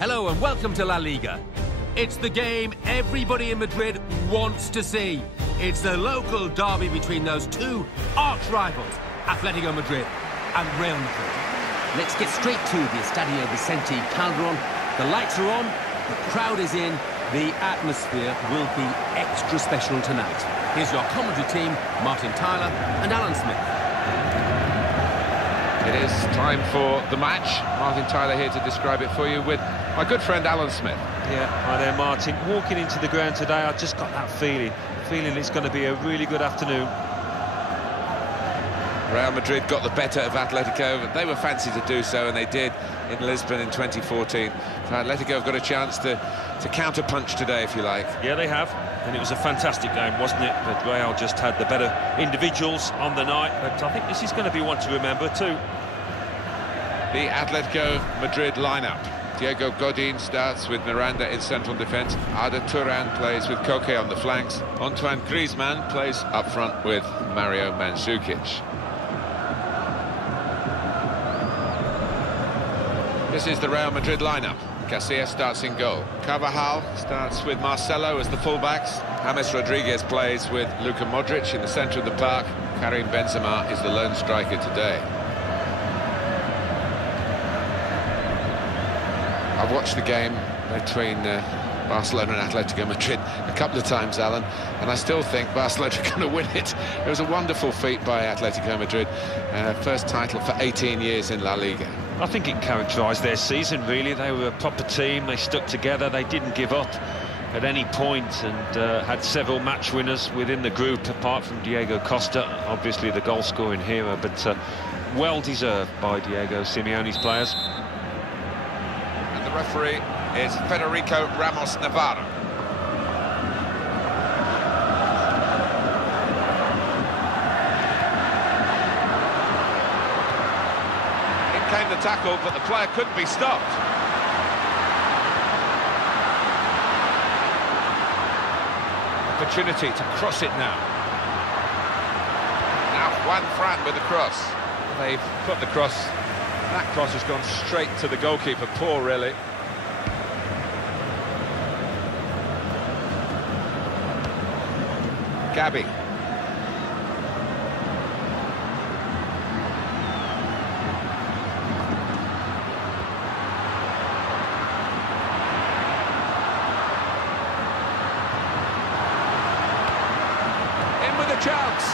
Hello and welcome to La Liga. It's the game everybody in Madrid wants to see. It's the local derby between those two arch-rivals, Atletico Madrid and Real Madrid. Let's get straight to the Estadio Vicente, Calderon. The lights are on, the crowd is in, the atmosphere will be extra special tonight. Here's your commentary team, Martin Tyler and Alan Smith. It is time for the match. Martin Tyler here to describe it for you with my good friend Alan Smith. Yeah, hi there, Martin. Walking into the ground today, I just got that feeling it's going to be a really good afternoon. Real Madrid got the better of Atletico, but they were fancy to do so, and they did in Lisbon in 2014. So Atletico have got a chance to counter-punch today, if you like. Yeah, they have, and it was a fantastic game, wasn't it? But Real just had the better individuals on the night, but I think this is going to be one to remember too. The Atletico Madrid lineup. Diego Godin starts with Miranda in central defence. Arda Turan plays with Koke on the flanks. Antoine Griezmann plays up front with Mario Mandzukic. This is the Real Madrid lineup. Casillas starts in goal. Carvajal starts with Marcelo as the fullbacks. James Rodriguez plays with Luka Modric in the centre of the park. Karim Benzema is the lone striker today. I've watched the game between Barcelona and Atletico Madrid a couple of times, Alan, and I still think Barcelona are going to win it. It was a wonderful feat by Atletico Madrid. First title for 18 years in La Liga. I think it characterised their season, really. They were a proper team, they stuck together, they didn't give up at any point, and had several match winners within the group, apart from Diego Costa, obviously the goal-scoring hero, but well-deserved by Diego Simeone's players. The referee is Federico Ramos Navarro. In came the tackle, but the player couldn't be stopped. Opportunity to cross it now. Now Juan Fran with the cross. They've put the cross. That cross has gone straight to the goalkeeper. Poor, really. Gabi. In with a chance.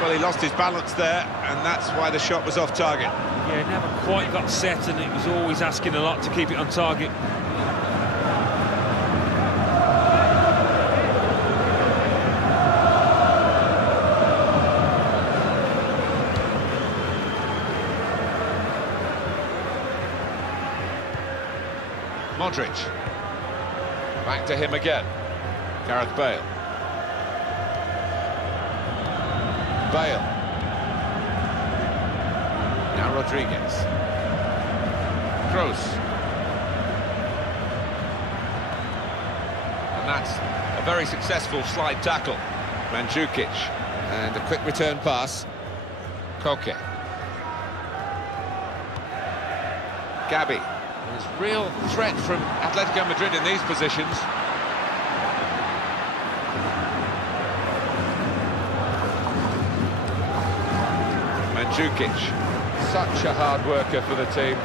Well, he lost his balance there, and that's why the shot was off target. Yeah, never quite got set, and it was always asking a lot to keep it on target. Modric. Back to him again. Gareth Bale. Bale. Now Rodriguez. Kroos. And that's a very successful slide tackle. Mandzukic. And a quick return pass. Koke. Gabi. There's real threat from Atletico Madrid in these positions. Mandzukic, such a hard worker for the team,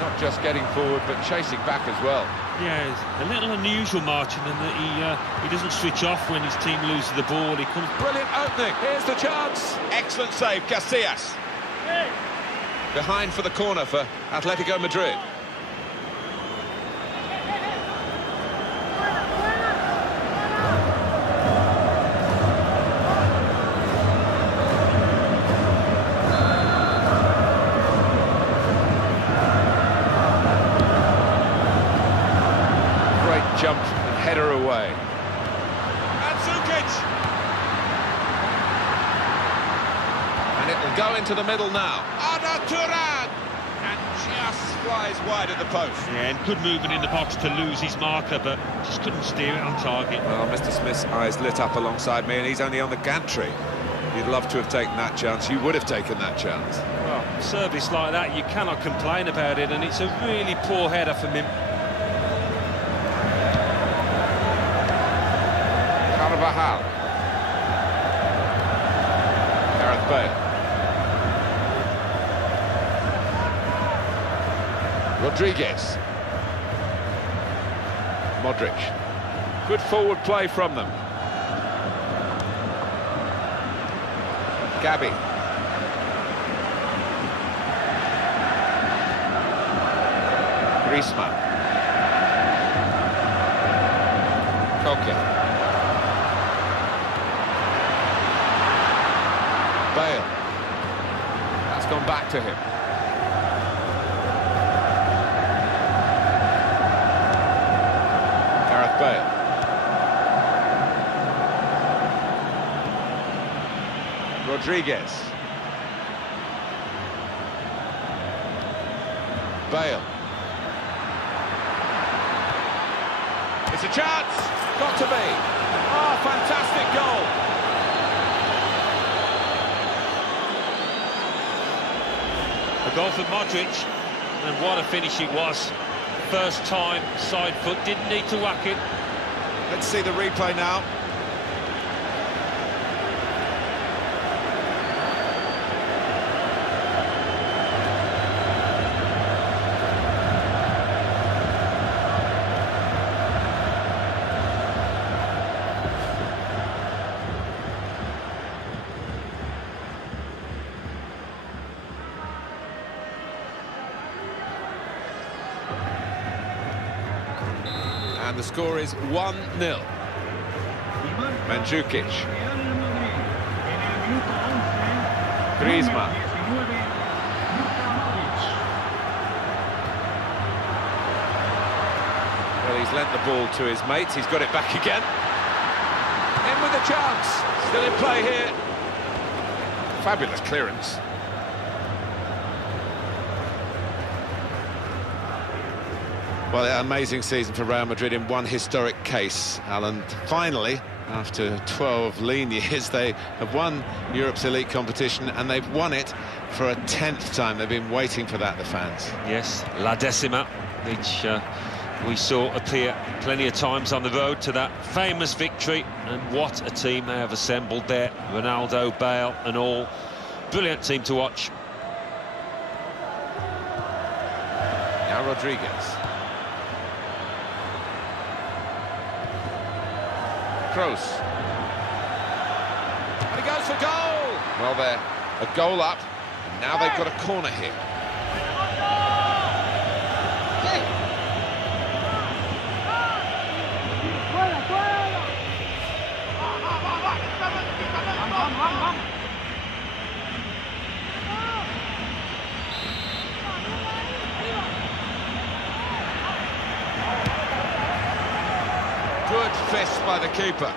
not just getting forward but chasing back as well. Yeah, it's a little unusual, Martin, in that he doesn't switch off when his team loses the ball. He comes. Brilliant opening, here's the chance. Excellent save, Casillas. Behind for the corner for Atletico Madrid. Jump and header away. Mandzukic! And it will go into the middle now. Arda Turan! And just flies wide at the post. Yeah, and good movement in the box to lose his marker, but just couldn't steer it on target. Well, Mr. Smith's eyes lit up alongside me, and he's only on the gantry. You'd love to have taken that chance. You would have taken that chance. Well, service like that, you cannot complain about it, and it's a really poor header from him. Carvajal. Gareth Bale. Rodriguez. Modric. Good forward play from them. Gabi. Griezmann. Koke. Bale. That's gone back to him. Gareth Bale. Rodriguez. Bale. It's a chance. Got to be. Oh, fantastic goal. A goal for Modric, and what a finish it was. First time, side foot, didn't need to whack it. Let's see the replay now. And the score is 1-0. Mandzukic. Griezmann. Well, he's lent the ball to his mates. He's got it back again. In with a chance. Still in play here. Fabulous clearance. Well, an amazing season for Real Madrid in one historic case, Alan. Finally, after 12 lean years, they have won Europe's elite competition, and they've won it for a 10th time. They've been waiting for that, the fans. Yes, La Decima, which we saw appear plenty of times on the road to that famous victory. And what a team they have assembled there. Ronaldo, Bale and all. Brilliant team to watch. Now Rodriguez. Kroos. And he goes for goal! Well, they're a goal up, and now they've got a corner here. Good fist by the keeper.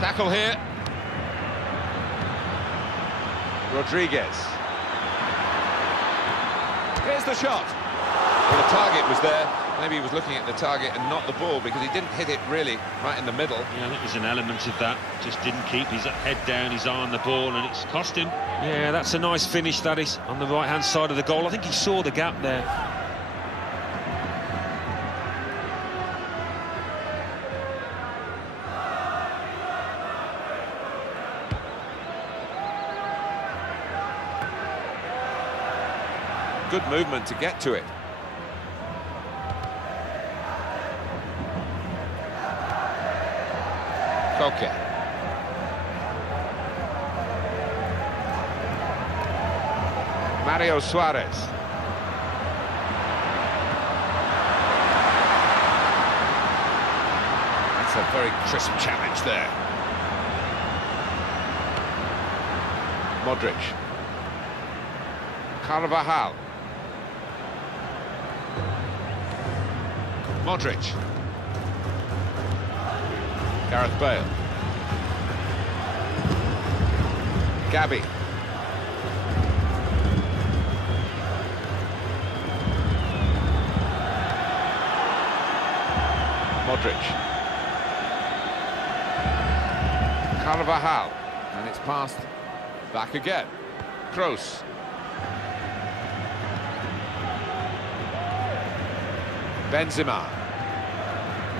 Tackle here. Rodriguez. Here's the shot. Well, the target was there. Maybe he was looking at the target and not the ball, because he didn't hit it really right in the middle. Yeah, I think there's an element of that. Just didn't keep his head down, his eye on the ball, and it's cost him. Yeah, that's a nice finish, that is, on the right-hand side of the goal. I think he saw the gap there. Good movement to get to it. Koke. Mario Suarez. That's a very crisp challenge there. Modric. Carvajal. Modric. Gareth Bale. Gabi. Modric. Carvajal. And it's passed back again. Kroos. Benzema.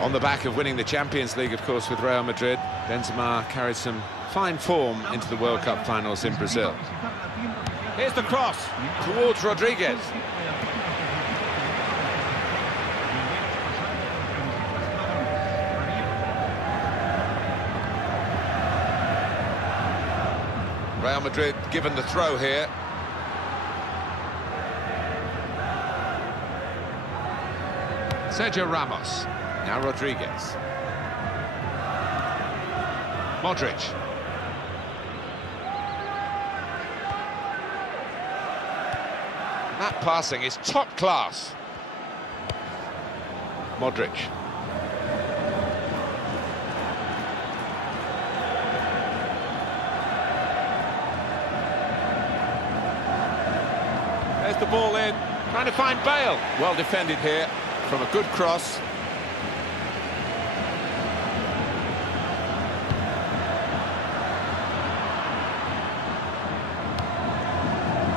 On the back of winning the Champions League, of course, with Real Madrid, Benzema carried some fine form into the World Cup finals in Brazil. Here's the cross towards Rodriguez. Real Madrid given the throw here. Sergio Ramos. Now Rodriguez. Modric. That passing is top class. Modric. There's the ball in, trying to find Bale. Well defended here from a good cross.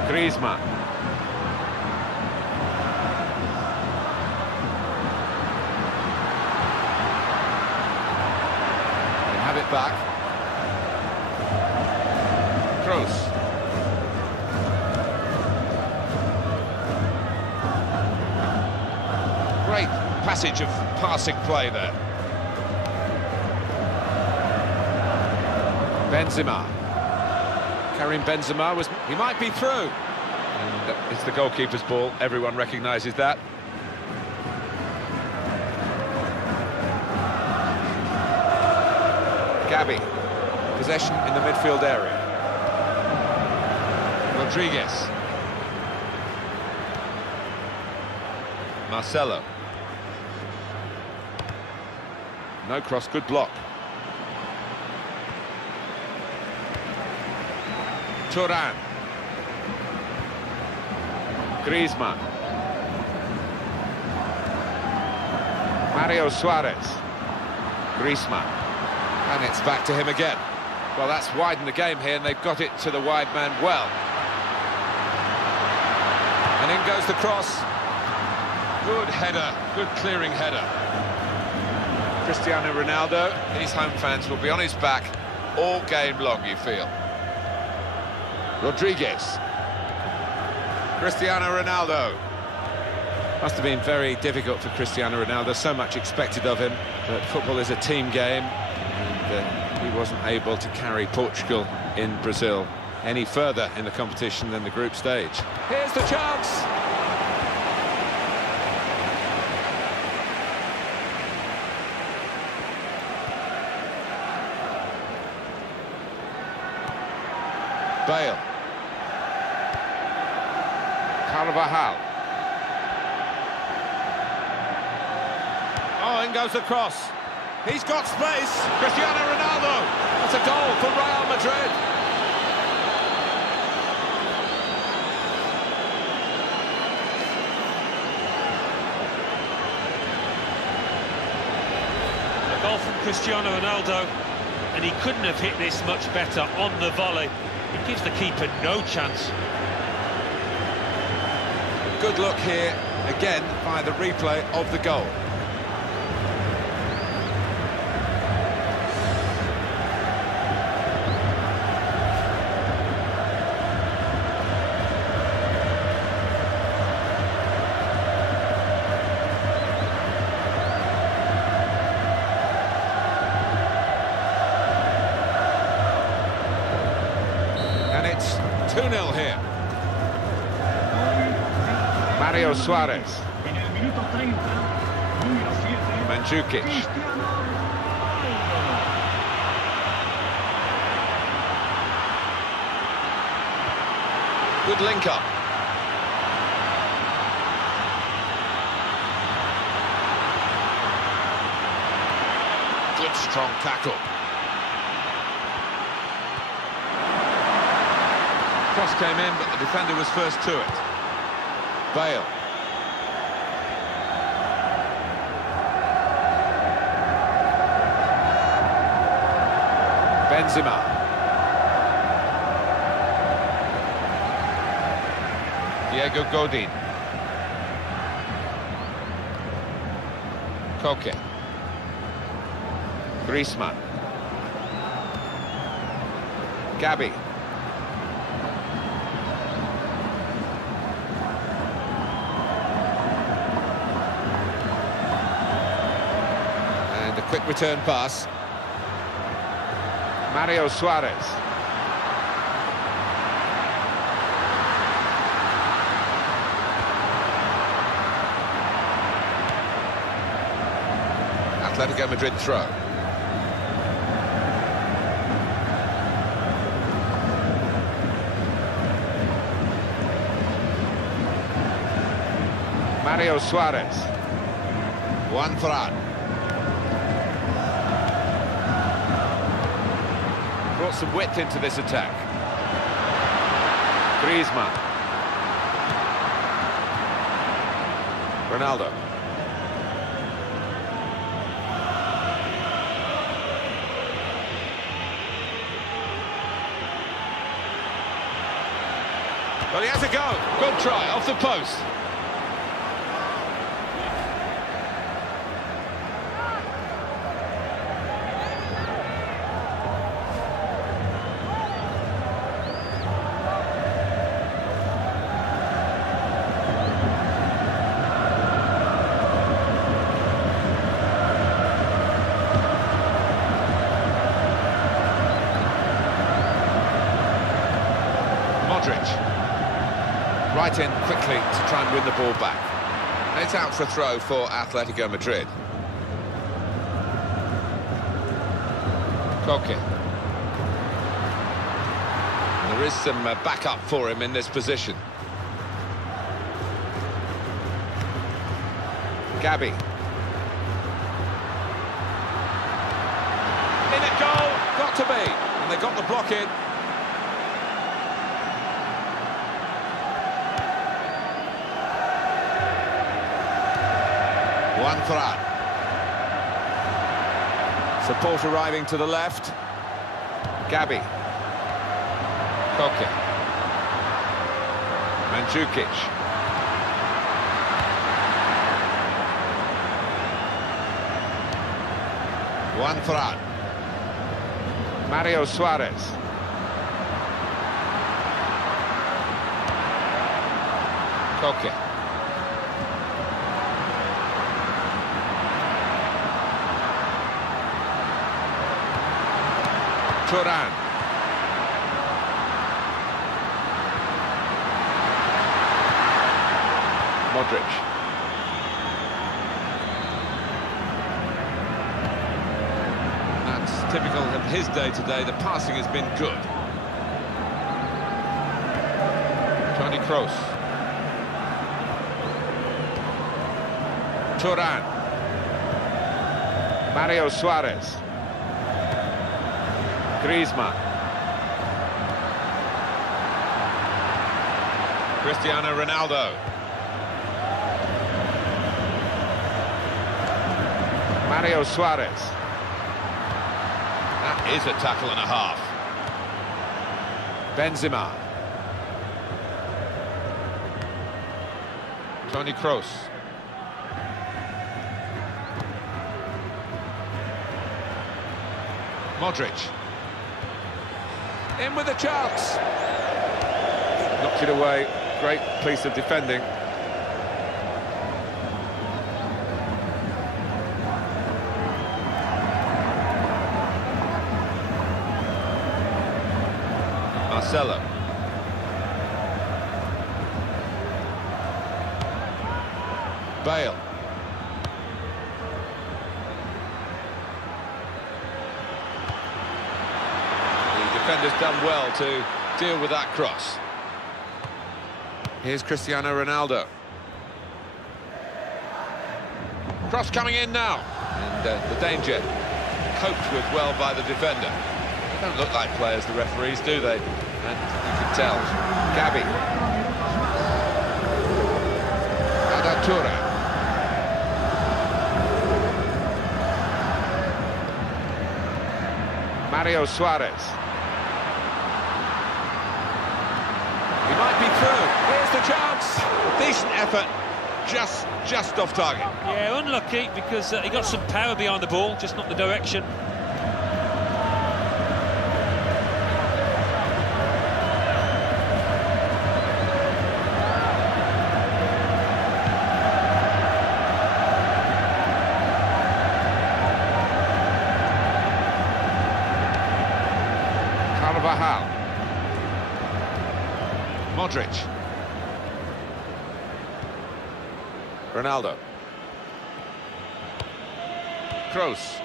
Griezmann. They have it back. Kroos. Great passage of passing play there. Benzema. Karim Benzema he might be through. And it's the goalkeeper's ball, everyone recognises that. Gavi, possession in the midfield area. Rodriguez. Marcelo. No cross, good block. Turan. Griezmann. Mario Suarez. Griezmann. And it's back to him again. Well, that's widened the game here, and they've got it to the wide man well. And in goes the cross. Good header, good clearing header. Cristiano Ronaldo, his home fans will be on his back all game long, you feel. Rodriguez. Cristiano Ronaldo. Must have been very difficult for Cristiano Ronaldo, so much expected of him, but football is a team game, and he wasn't able to carry Portugal in Brazil any further in the competition than the group stage. Here's the chance! Bale. Carvajal. Oh, in goes the cross. He's got space. Cristiano Ronaldo. That's a goal for Real Madrid. A goal from Cristiano Ronaldo, and he couldn't have hit this much better on the volley. It gives the keeper no chance. Good look here, again, by the replay of the goal. And it's 2-0 here. Mario Suarez. Mandzukic. Good link up. Good strong tackle. Cross came in, but the defender was first to it. Bale. Benzema. Diego Godin. Koke. Griezmann. Gabi. And a quick return pass. Mario Suarez. Atletico Madrid throw. Mario Suarez. Juan Fran. Brought some width into this attack. Griezmann. Ronaldo. Well, he has a go. Good try, off the post. Right in quickly to try and win the ball back. And it's out for a throw for Atletico Madrid. Koke. There is some backup for him in this position. Gabi. In it goal, got to be. And they got the block in. Juan Fran. Support arriving to the left. Gabi. Koke. Mandzukic. Juan Fran. Mario Suarez. Koke. Turan. Modric. That's typical of his day today. The passing has been good. Toni Kroos. Turan. Mario Suarez. Griezmann. Cristiano Ronaldo. Mario Suarez. That is a tackle and a half. Benzema. Toni Kroos. Modric. In with a chance. Knocked it away. Great piece of defending. Marcelo. Bale. Defender's done well to deal with that cross. Here's Cristiano Ronaldo. Cross coming in now. And the danger coped with well by the defender. They don't look like players, the referees, do they? And you can tell. Gabi. Adatura. Mario Suarez. He might be through. Here's the chance. A decent effort, just off target. Yeah, unlucky because he got some power behind the ball, just not the direction. Modric. Ronaldo. Kroos.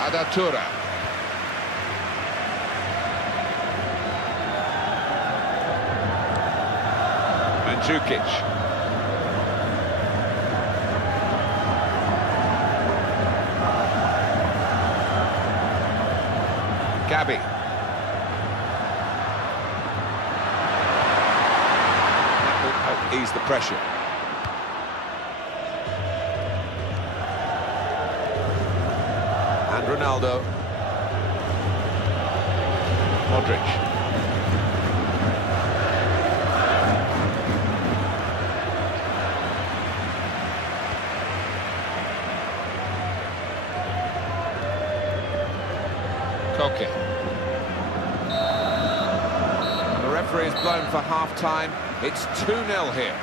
Adatura. Mandzukic. Gabi. That will help ease the pressure. And Ronaldo. Modric. Koke. The referee is blown for half-time. It's 2-0 here.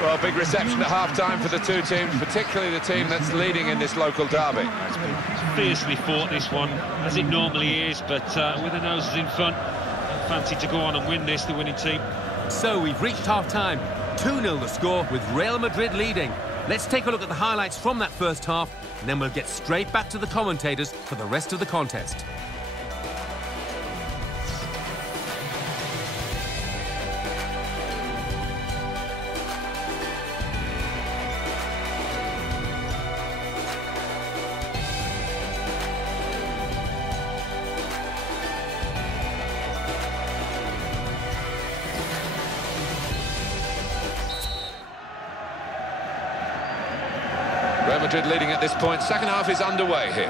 Well, big reception at half-time for the two teams, particularly the team that's leading in this local derby. It's been fiercely fought, this one, as it normally is, but with the noses in front, fancy to go on and win this, the winning team. So we've reached half-time. 2-0 the score, with Real Madrid leading. Let's take a look at the highlights from that first half, and then we'll get straight back to the commentators for the rest of the contest. Real Madrid leading at this point. Second half is underway here.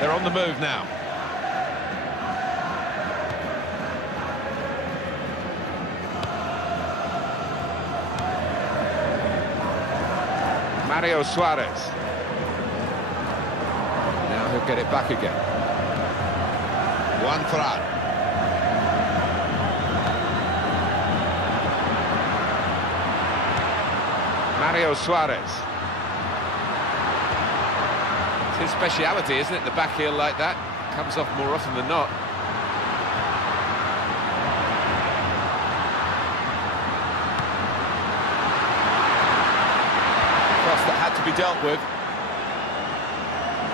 They're on the move now. Mario Suarez. Now he'll get it back again. Juan Fran. Mario Suarez. It's his speciality, isn't it? The back heel like that. Comes off more often than not. Cross that had to be dealt with.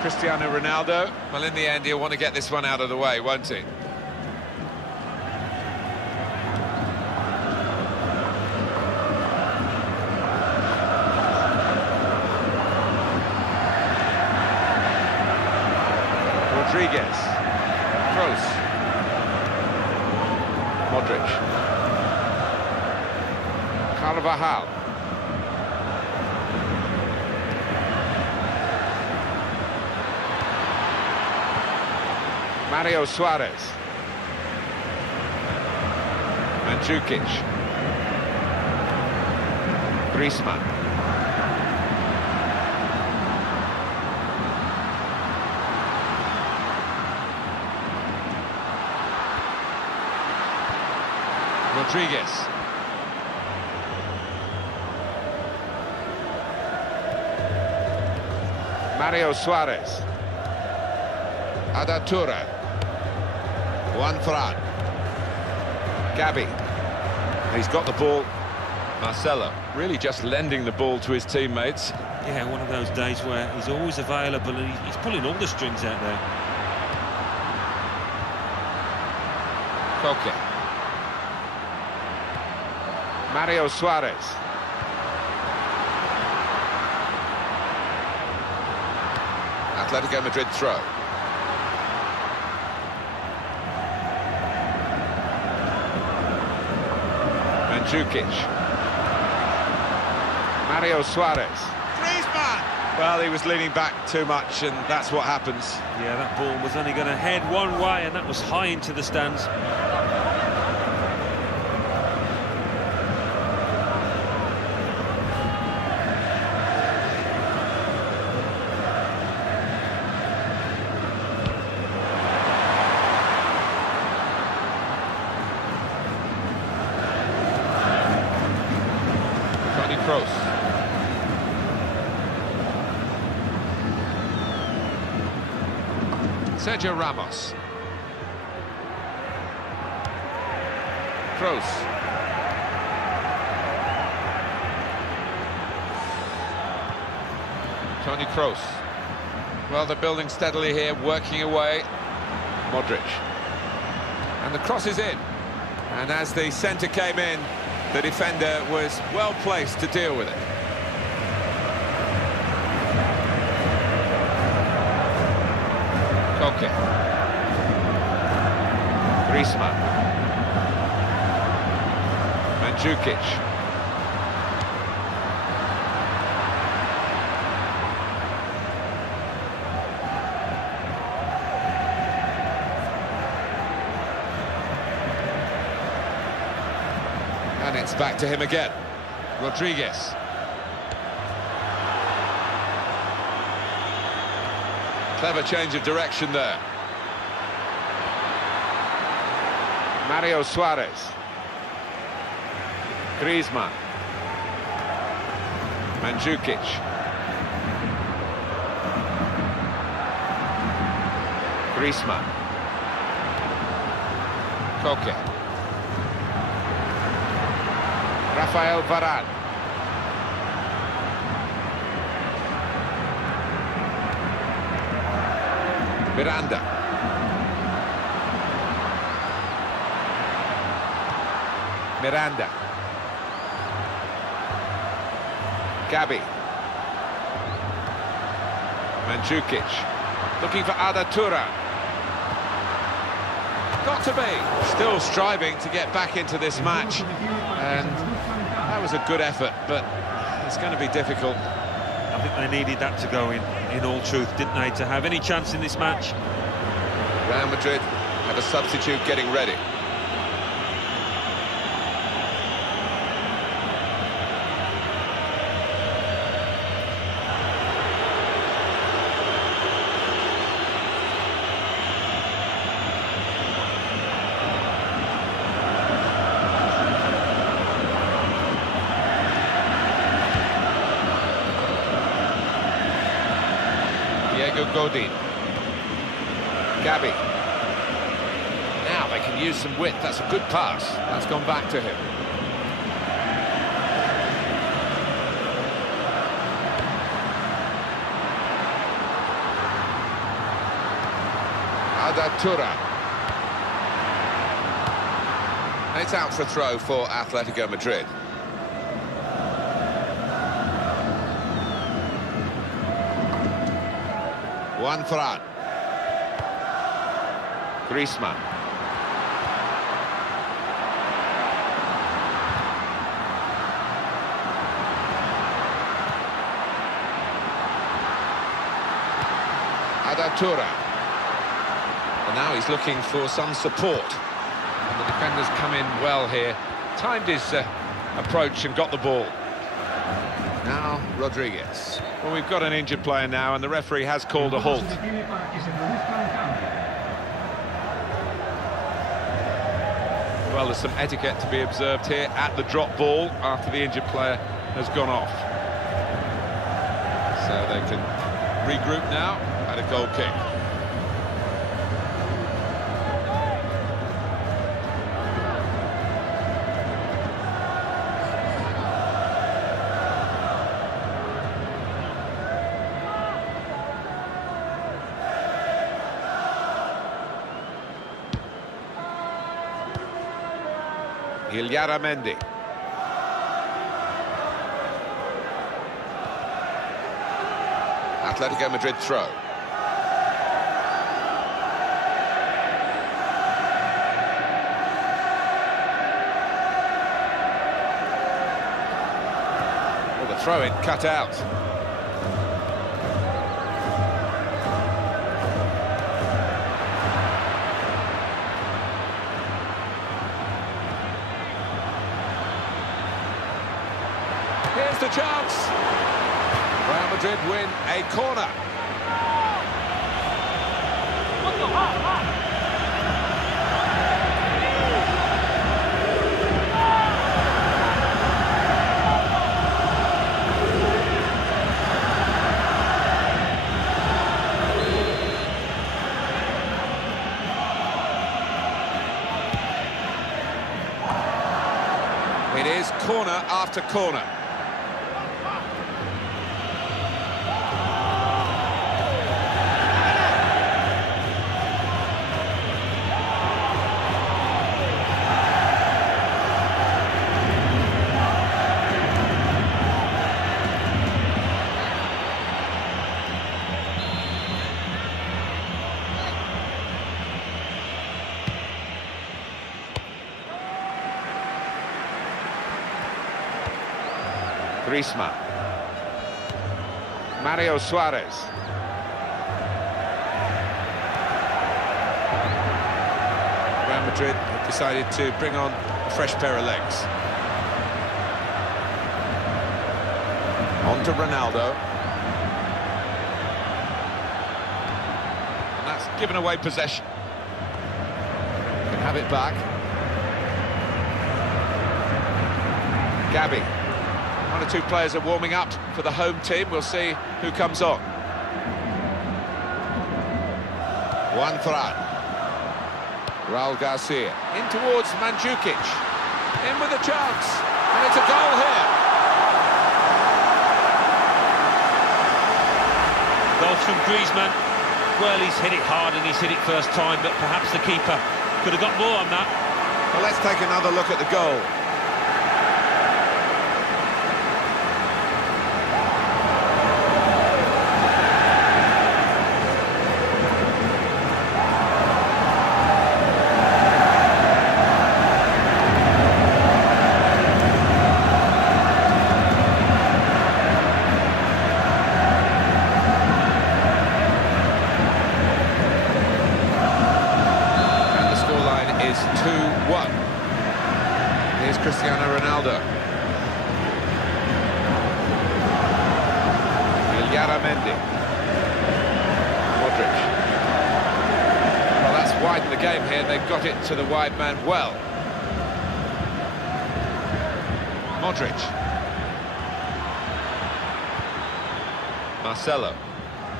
Cristiano Ronaldo. Well, in the end, he'll want to get this one out of the way, won't he? Rodriguez. Kroos. Modric. Carvajal. Mario Suarez. Mandzukic. Griezmann. Rodriguez. Mario Suarez. Adatura. Juan Fran. Gabi. He's got the ball. Marcelo really just lending the ball to his teammates. Yeah, one of those days where he's always available and he's pulling all the strings out there. Koke. Mario Suarez. Atletico Madrid throw. Mandzukic. Mario Suarez. Griezmann! Well, he was leaning back too much, and that's what happens. Yeah, that ball was only going to head one way, and that was high into the stands. Kroos. Sergio Ramos. Kroos. Toni Kroos. Well, they're building steadily here, working away. Modric. And the cross is in. And as the centre came in, the defender was well placed to deal with it. Koke. Griezmann. Mandzukic. And it's back to him again. Rodriguez. Clever change of direction there. Mario Suarez. Griezmann. Mandzukic. Griezmann. Koke. Rafael Varane. Miranda. Miranda. Gabi. Mandzukic. Looking for Arda Turan. Got to be. Still striving to get back into this match. And that was a good effort, but it's going to be difficult. I think they needed that to go in all truth, didn't they, to have any chance in this match? Real Madrid have a substitute getting ready. Godin. Gabi. Now they can use some width. That's a good pass. That's gone back to him. Arda Turan. It's out for throw for Atletico Madrid. Juan Fran. Griezmann. Arda Turan. And now he's looking for some support. And the defenders come in well here. Timed his approach and got the ball. Now Rodriguez. Well, we've got an injured player now, and the referee has called a halt. Well, there's some etiquette to be observed here at the drop ball after the injured player has gone off. So they can regroup now at a goal kick. Mendy. Atletico Madrid throw. The throw-in cut out. Here's the chance. Real Madrid win a corner. It is corner after corner. Griezmann. Mario Suarez. Real Madrid have decided to bring on a fresh pair of legs. On to Ronaldo. And that's given away possession. Can have it back. Gabi. One or two players are warming up for the home team. We'll see who comes on. Juan Fran. Raul Garcia. In towards Mandzukic. In with a chance. And it's a goal here. Goal from Griezmann. Well, he's hit it hard and he's hit it first time, but perhaps the keeper could have got more on that. Well, let's take another look at the goal. Cristiano Ronaldo. Illarramendi. Modric. Well, that's widened the game here. They've got it to the wide man well. Modric. Marcelo.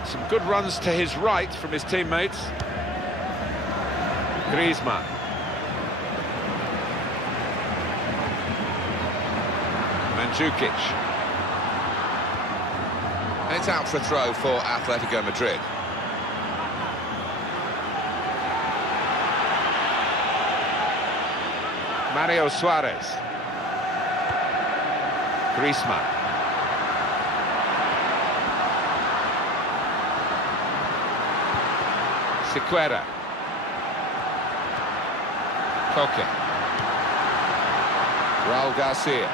Some good runs to his right from his teammates. Griezmann. Mandzukic. And it's out for a throw for Atletico Madrid. Mario Suarez. Griezmann. Sequeira. Koke. Raul Garcia.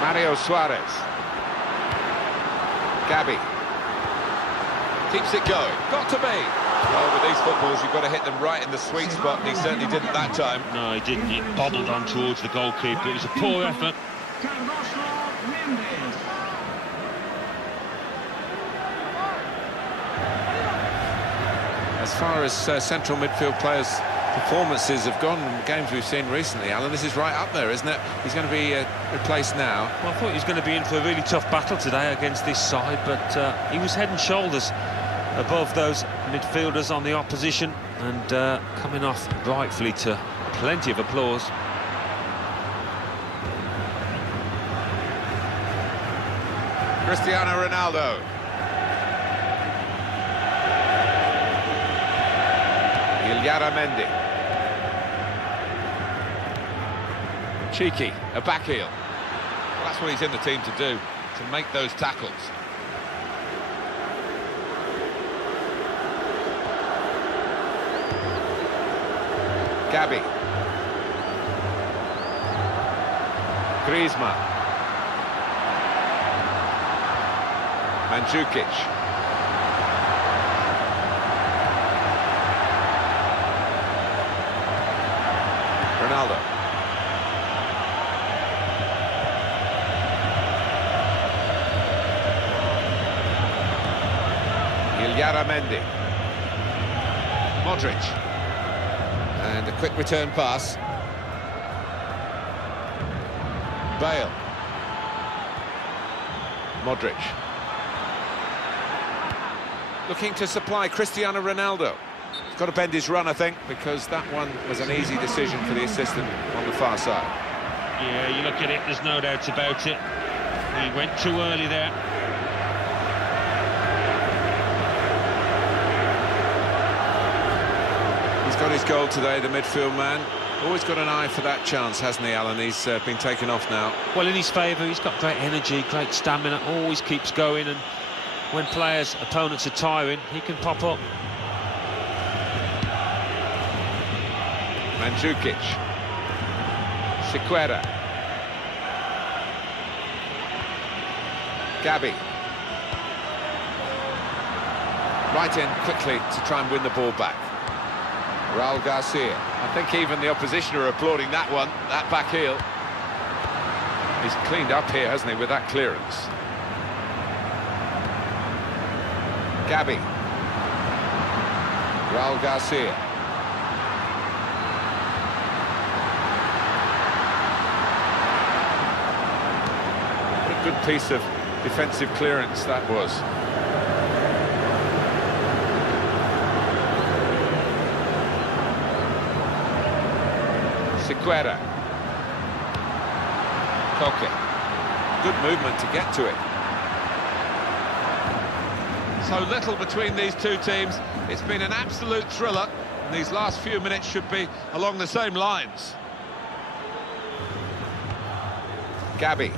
Mario Suarez. Gabi. Keeps it going. Got to be. Well, with these footballs, you've got to hit them right in the sweet spot, and he certainly didn't that time. No, he didn't. He bobbled on towards the goalkeeper. It was a poor effort. As far as central midfield players' performances have gone in games we've seen recently, Alan, this is right up there, isn't it? He's going to be replaced now. Well, I thought he was going to be in for a really tough battle today against this side, but he was head and shoulders above those midfielders on the opposition, and coming off rightfully to plenty of applause. Cristiano Ronaldo. Illarramendi. Cheeky, a back heel. Well, that's what he's in the team to do, to make those tackles. Gabi. Griezmann. Mandzukic. Ronaldo. Mendy. Modric. And a quick return pass. Bale. Modric. Looking to supply Cristiano Ronaldo. He's got to bend his run, I think, because that one was an easy decision for the assistant on the far side. Yeah, you look at it, there's no doubt about it. He went too early there. He's got his goal today, the midfield man. Always got an eye for that chance, hasn't he, Alan? He's been taken off now. Well, in his favour, he's got great energy, great stamina, always keeps going, and when opponents are tiring, he can pop up. Mandzukic. Sequeira. Gabi. Right in quickly to try and win the ball back. Raul Garcia. I think even the opposition are applauding that one, that back heel. He's cleaned up here, hasn't he, with that clearance. Gabi. Raul Garcia. What a good piece of defensive clearance that was. Sequeira. Koke. Good movement to get to it. So little between these two teams. It's been an absolute thriller, and these last few minutes should be along the same lines. Gabi.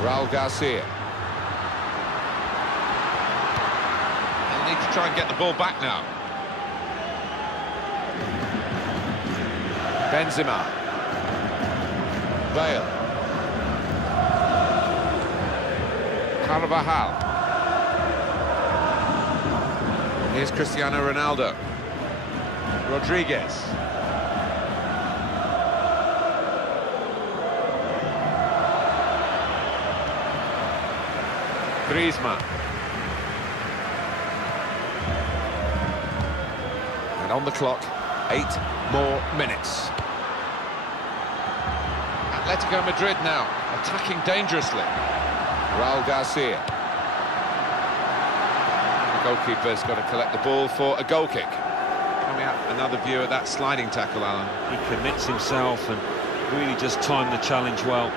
Raul Garcia. They'll need to try and get the ball back now. Benzema. Bale. Carvajal. Here's Cristiano Ronaldo. Rodriguez. Griezmann. And on the clock, 8 more minutes. Atletico Madrid now, attacking dangerously. Raul Garcia. The goalkeeper's got to collect the ball for a goal kick. Coming up, another view of that sliding tackle, Alan. He commits himself and really just timed the challenge well.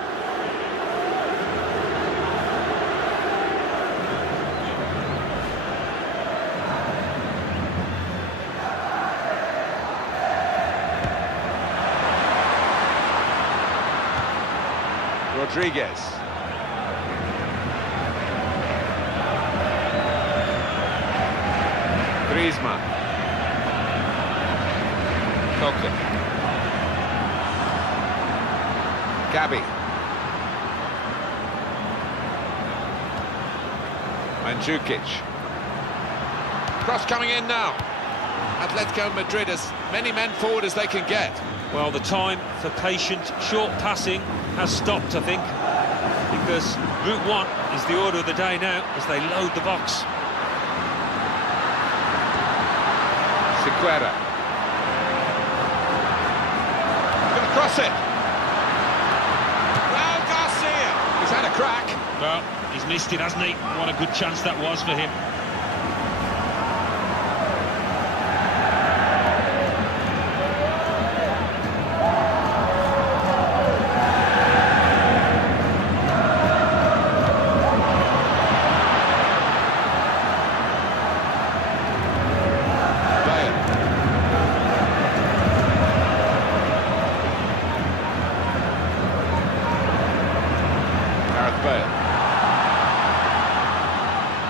Rodriguez. Griezmann. Koke. Gabi. Mandzukic. Cross coming in now. Atletico Madrid as many men forward as they can get. Well, the time for patient, short passing has stopped, I think, because route one is the order of the day now as they load the box. Sequeira. He's going to cross it. Raul Garcia. He's had a crack. Well, he's missed it, hasn't he? What a good chance that was for him.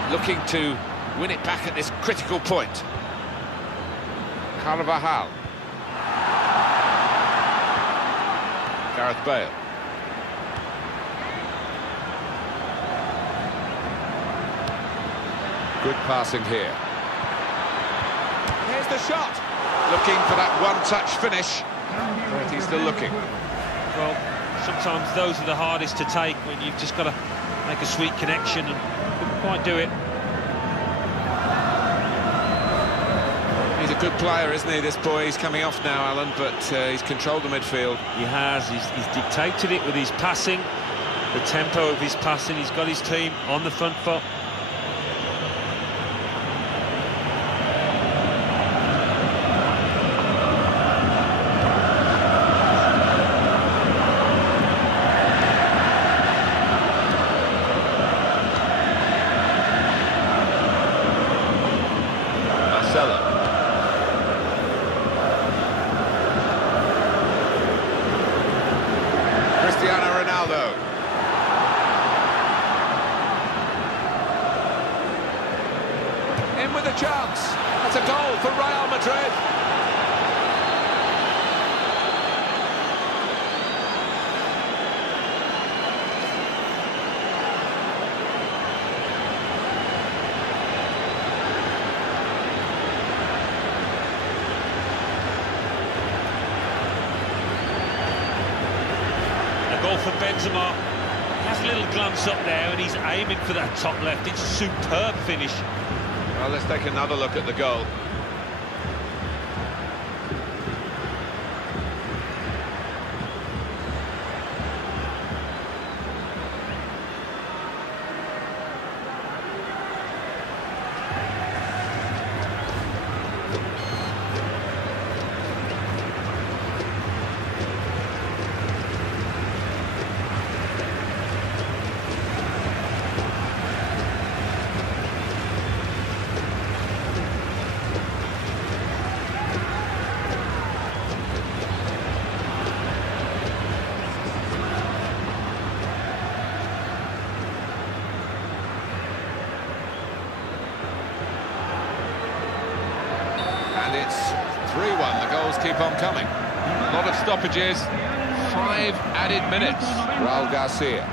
Looking to win it back at this critical point. Carvajal. Gareth Bale. Good passing here. Here's the shot. Looking for that one-touch finish. But he's still looking. Well, sometimes those are the hardest to take when you've just got to make a sweet connection and couldn't quite do it. He's a good player, isn't he, this boy? He's coming off now, Alan, but he's controlled the midfield. He has. He's dictated it with his passing, the tempo of his passing. He's got his team on the front foot. In with a chance. That's a goal for Real Madrid. A goal for Benzema. He has a little glance up there and he's aiming for that top left. It's a superb finish. Well, let's take another look at the goal. And it's 3-1. The goals keep on coming. A lot of stoppages, 5 added minutes. Raul Garcia.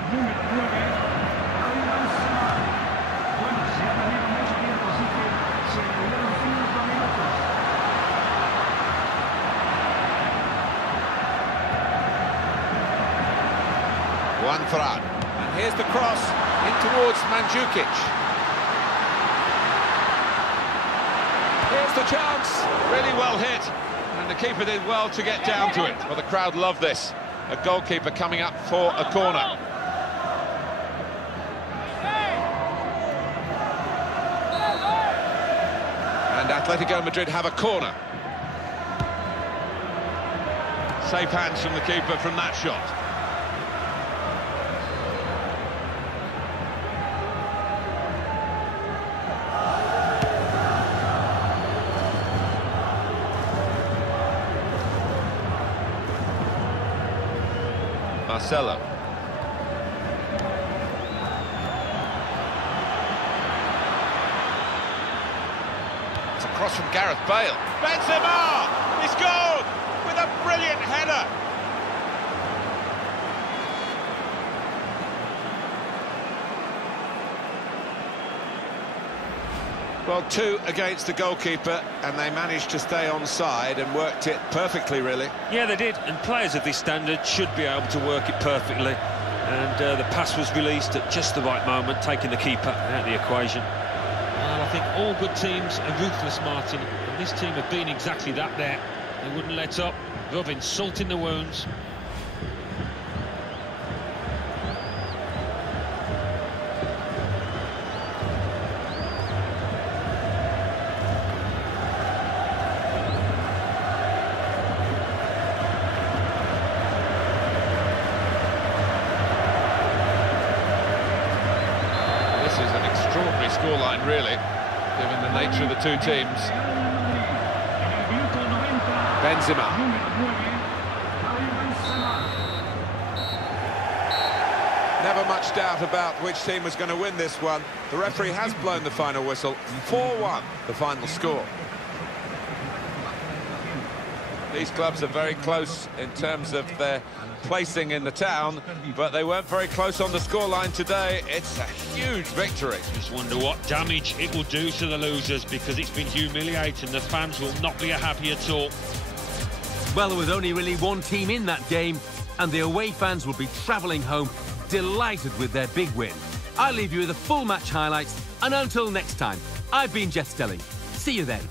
Juan Ferran. And here's the cross in towards Mandzukic. Here's the chance, really well hit, and the keeper did well to get down to it. Well, the crowd love this. A goalkeeper coming up for a corner. And Atletico Madrid have a corner. Safe hands from the keeper from that shot. Marcelo. It's a cross from Gareth Bale. Benzema! He scored with a brilliant header. Well, 2 against the goalkeeper, and they managed to stay onside and worked it perfectly, really. Yeah, they did, and players of this standard should be able to work it perfectly. And the pass was released at just the right moment, taking the keeper out of the equation. Well, I think all good teams are ruthless, Martin, and this team have been exactly that there. They wouldn't let up, rubbing salt in the wounds. Scoreline, really, given the nature of the two teams. Benzema. Never much doubt about which team was going to win this one. The referee has blown the final whistle. 4-1, the final score. These clubs are very close in terms of their placing in the town, but they weren't very close on the scoreline today. It's a huge victory. Just wonder what damage it will do to the losers, because it's been humiliating. The fans will not be happy at all. Well, there was only really one team in that game, and the away fans will be travelling home delighted with their big win. I'll leave you with the full match highlights, and until next time, I've been Jeff Stelling. See you then.